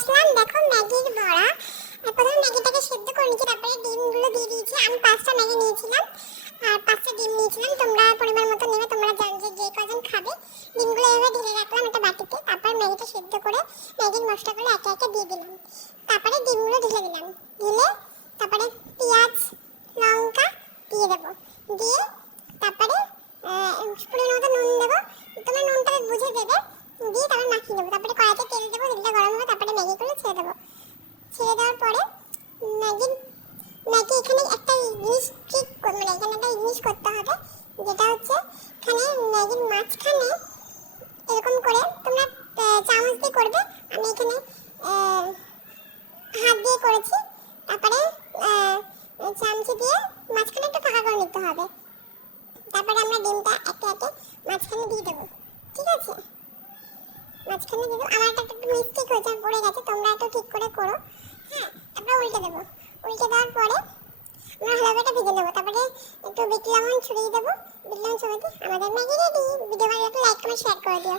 আসলাম, দেখো ম্যাগির বড়া। প্রথমে ম্যাগিটাকে সেদ্ধ করে নিয়েছি, তারপরে ডিমগুলো দিয়ে দিয়েছি। আমি 5টা ম্যাগি নিয়েছিলাম আর 5টা ডিম নিয়েছিলাম। তোমরা পরিমাণ মতো নেবে, তোমরা জানো যে কজন খাবে। ডিমগুলো এভাবে ঢেলে রাখলাম একটা বাটিতে, তারপর ম্যাগিটা সেদ্ধ করে ম্যাগির মশলাগুলো একে একে দিয়ে দিলাম। তারপরে ডিমগুলো ঢেলে দিলাম, ঢেলে তারপরে পেঁয়াজ লঙ্কা দিয়ে দেবো, দিয়ে তারপরে পরিমাণ মতো নুন দেবো। তোমরা নুনটা বুঝে দেবে, দিয়ে তারপরে মাখিয়ে দেবো। তারপরে কড়াইতে তেল দেবো, তেলটা গরম হবে, তারপরে ম্যাগিগুলো ছেড়ে দেবো। ছেড়ে দেওয়ার পরে ম্যাগি ম্যাগি এখানে একটা জিনিস ঠিক মানে এখানে একটা জিনিস করতে হবে, যেটা হচ্ছে এখানে ম্যাগির মাঝখানে এরকম করে তোমরা চামচ দিয়ে করবে। আমি এখানে হাত দিয়ে করেছি। তারপরে চামচি দিয়ে মাঝখানে একটু ফাঁকা করে নিতে হবে। তারপরে আমরা ডিমটা একে একে মাঝখানে দিয়ে দেবো, ঠিক আছে? মাঝখানে দিয়ে দেবো। আমার একটা একটু মিস্টেক হয়েছে, পড়ে গেছে, তোমরা একটু ঠিক করে করো। হ্যাঁ, তারপরে উল্টে দেবো। উল্টে দেওয়ার পরে আমরা হালকাটা ভেজে নেবো। তারপরে একটু বিট লবণ ছড়িয়ে দেবো। বিট লবণ ছড়িয়ে আমাদের ম্যাগি রেডি। ভিডিও ভালো লাগলে লাইক কমেন্ট শেয়ার করে দিও।